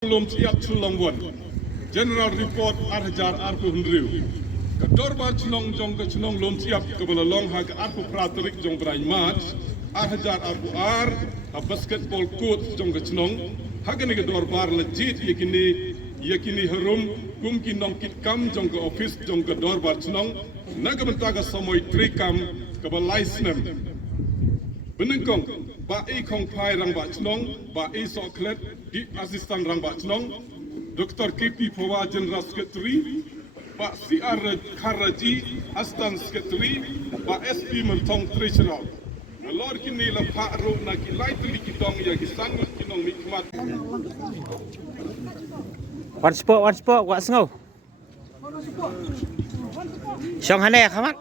Lom siap Sulongwan, General Report Arjar Arpu Hundriu. Kedorba Chnong Jong ke Chnong Lom siap ke Belalong Hag Arpu Praterik Jong Berai Mat, Arjar Arpu Ar, a basketball court Jong ke Chnong, Hagani Kedorbar legit yakini harum, kum kinong kit kam Jong ke office Jong ke Dorba Chnong, Nagamentaga Samoy Trikam ke Belaisnem. Benengkong, ba kong pai rang ba chnong, ba soklet di asistan rang ba chnong, Dr. KP Pawa General Secretary, ba CR Karaji Astan Secretary, ba SP Mentong Treasurer. Lord kini la pak ro na ki lai tuli kitong ya ki sangut kinong mikmat. One sport, what snow? Song hane khamat.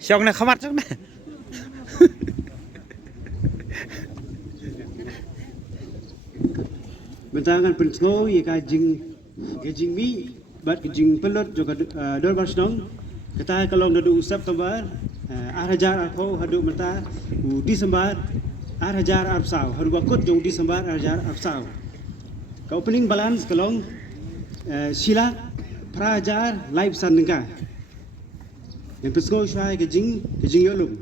Song na khamat chắc nè. Bentangan pensgo ye ka jing mi bat ke jing pelot juga dor barsnong kata kalau nadu usap tambar arhajar arpo hadu mata u Disember arhajar arpsau hadu bakut jong Disember arhajar arpsau ka opening balance kalong sila prajar live sandengka yang pensgo syai ke jing yolum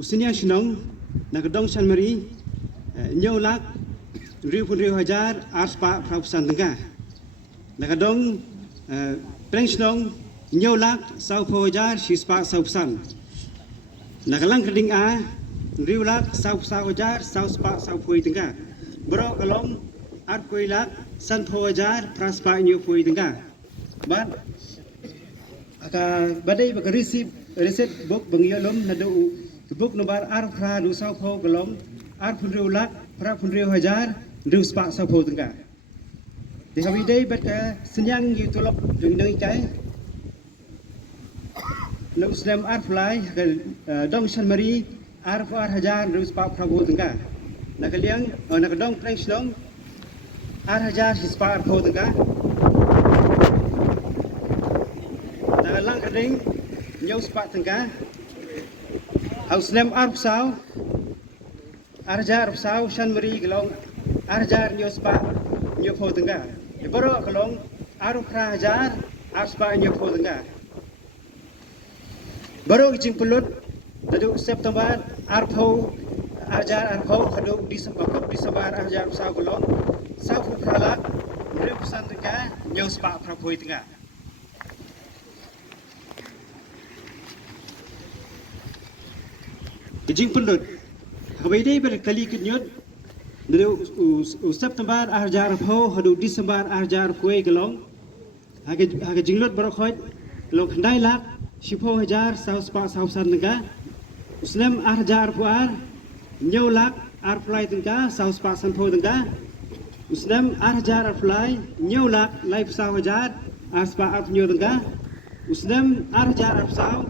usinya shnong na kedong sanmari nyolak riu hajar aspa prapusan tengah. Nakadong prengsnong nyolak sau hajar sispa sausan. Nakalang keding a riu lak sau hajar sau spa sau pui tengah. Bro kalong ar kuilak san hajar praspa nyu pui tengah. Ban aka badai baka receipt book bangyolom nadu book nomor ar pra du sau pho kalong ar pun riu lak pra pun riu hajar riu spa sau pho tengah. Di hari day bet senyang gitu lop jung dengi kai. Nak Islam ar fly dong san mari ar hajar riu spa pra pho tengah. Nak liang nak dong prank slong ar hajar spa pho tengah. Nak lang keding nyau spa tengah. Islam ar sau arjar sau san mari gelong arjar nyau spa nyau pho tengah. Baru kalong aru prajar aspa nyau pho tengah. Baru kicing pelut tadu September arpho arjar arpho hadu Disember arjar sau kalong sau pho pralak riu san tengah nyau spa prapoi tengah. Kicing pelut Habis berkali kenyut dari September arjar pho hadu Disember arjar kue gelong haga jinglot berokhoy gelong kendai lak sipo hajar sau spa sau san tengah Islam arjar puar nyau lak ar fly tengah sau spa san pho tengah Islam arjar ar fly nyau lak live sau hajar ar spa ar nyau tengah Islam arjar ar sau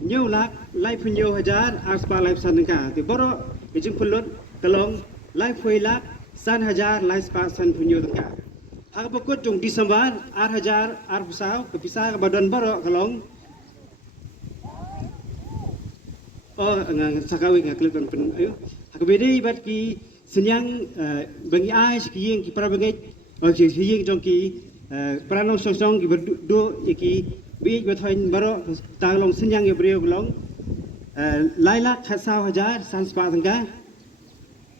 nyau lak live nyau hajar ar spa live san tengah ti borok kejing pelot kalong live lak san hajar live spa san punyo tengah. Hak pokok jong Disember ar hajar ar pusau kepisah ke badan borok kalong. Oh ngang sakawi ngang kelakon pen ayo. Hak beda ibat ki senyang bagi ai ki ki para bangai oh ki jong ki pranong song ki berdu ki bi bathoin borok talong senyang ye brio kalong. Laila khasau hajar san spa tengah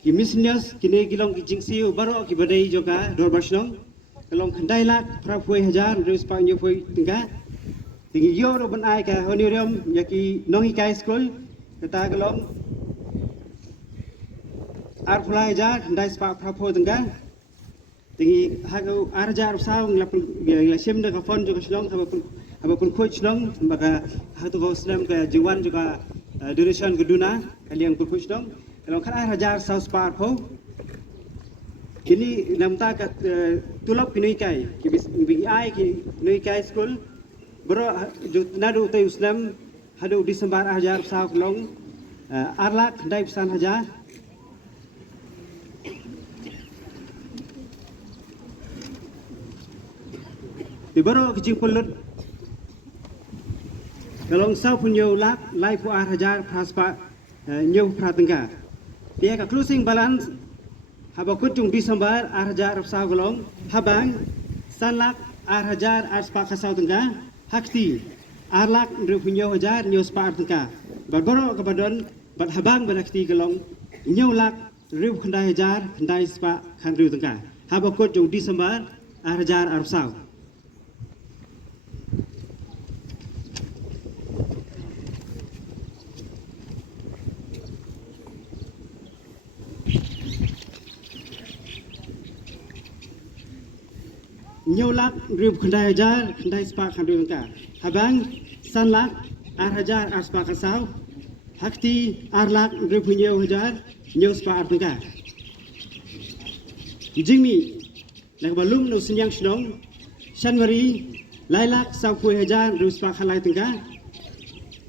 ki misnias kini gilong ki jingsiu baro ki badai joka dor barsnong kalong khandai lak prapoi hajar riu spa nyu poi tengah tingi yo ro ban ai ka honorium yaki nongi kai school kata kalong ar fulai hajar khandai spa prapoi tengah tingi hago arjar sau ngla sim de ka fon joka snong haba pun coach snong maka hatu go slam ka jiwan juga duration geduna kalian kurkus dong kalau kan hajar sau spa pho kini namta kat tulop kinui kai ki bi ai ki nui kai school bro nadu te Islam hadu Disember hajar sau long arlak dai pesan hajar di bro kecing pelut kalong sau punyo lak lai pu hajar praspa nyau pratengka dia ka closing balance habakut jung Disember 2020 gelong habang sanlak 2024 tengah hakti arlak rupunyo hajar nyo spa tengah barbaro kabadon bat habang berakti gelong nyo lak rup khandai hajar khandai spa khan ru tengah habakut jung Disember 2020 nhiều lắc rượu khăn đai hajar khăn đai spa khăn rượu cả habang san lắc hajar spa khăn sao hakti lắc rượu nhiều hajar nhiều spa cả jimmy nak balum no senyang snong January lailak sau pui hajar rượu spa khăn lai tengah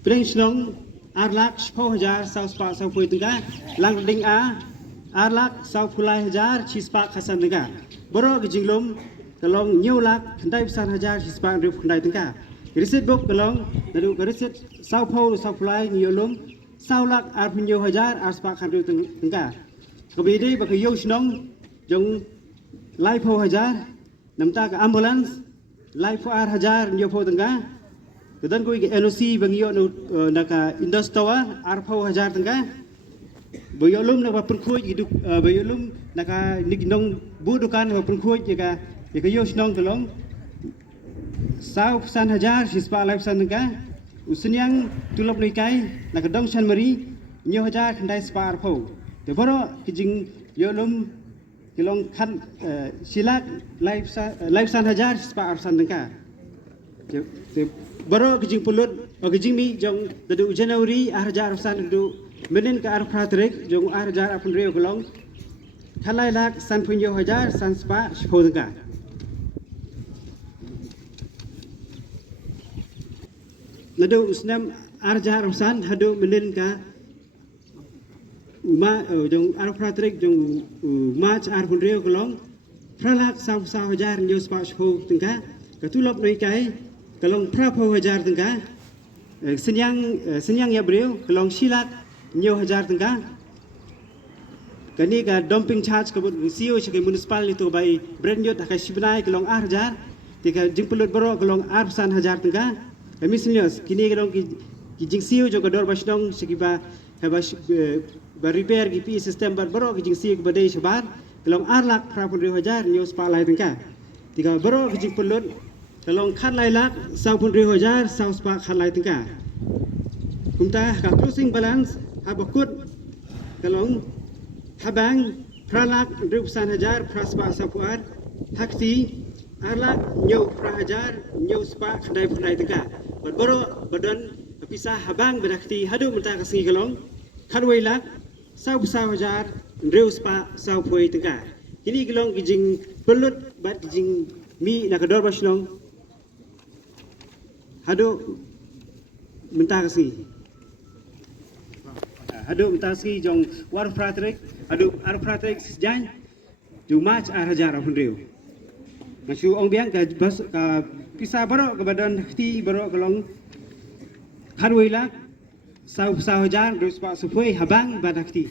preng snong lắc sepuluh hajar sau spa sau pui tengah lang ding lắc sau pulai hajar chi spa khasan tengah boro gejinglom kalong nhiều lak khandai pesan hajar hispa rif khandai tengka riset book kalong nadu riset sau pho sau fly nhiều lum sau lak ar nhiều hajar aspa khandai tengka kabi dei bak yo snong jong lai pho hajar namta ka ambulance lai pho ar hajar nhiều pho tengka kedan koi NOC bang yo naka industowa ar pho hajar tengka boyo lum nak perkhoi hidup boyo lum naka nong bu dukan perkhoi jaga jika yo senang tolong, sau pesan hajar sispa live pesan tengah, usunyang tulap nikai, nak kedong san meri, nyo hajar kendai spa arpo. Teboro kijing yo lum kilong kan silak live pesan hajar sispa arsan tengah. Teboro kijing pulut, kijing mi jong dadu Januari hajar pesan dadu menen ke arp pratrik jong hajar apun rio kilong. Kalai lak san punyo hajar san spa sepo tengah. Nado usnam arjar usan hado menen ka uma jong arpratrik jong march arpunreo kolong pralak sau hajar nyo spa spo tengka katulop noi kai kolong prapo hajar tengka senyang ya breu kolong silak nyo hajar tengka kani ka dumping charge kabut CEO sebagai municipal itu by brand yot akai sibnai kolong hajar tika jingpulut boro kolong arsan hajar tengka kami seniors kini kadang kijing siu juga dor basnong sekiba habas repair GP sistem baru kijing siu kebadai sebar kalau arlak prapun riu hajar news palai tengka tiga baru kijing pelut kalau kan lailak sau pun riu hajar sau spa kan lai tengka kumta ka closing balance habakut kalau habang pralak riu pesan hajar praspa sapuar hakti arlak nyau prahajar nyau spa khandai khandai tengka baru badan pisah habang berakti hadu mentah kasih kalong kadwai lak sau hajar riu spa sau pui tengka kini kalong kijing pelut bat kijing mi nak dor basnong hadu mentah kasih jong war pratrik hadu ar pratrik sejai jumach ar hajar apun riu Masu ong biang ka bas ka pisah baru ke badan hati baru kalong harwai lak sau hajar terus pak supui habang badak hati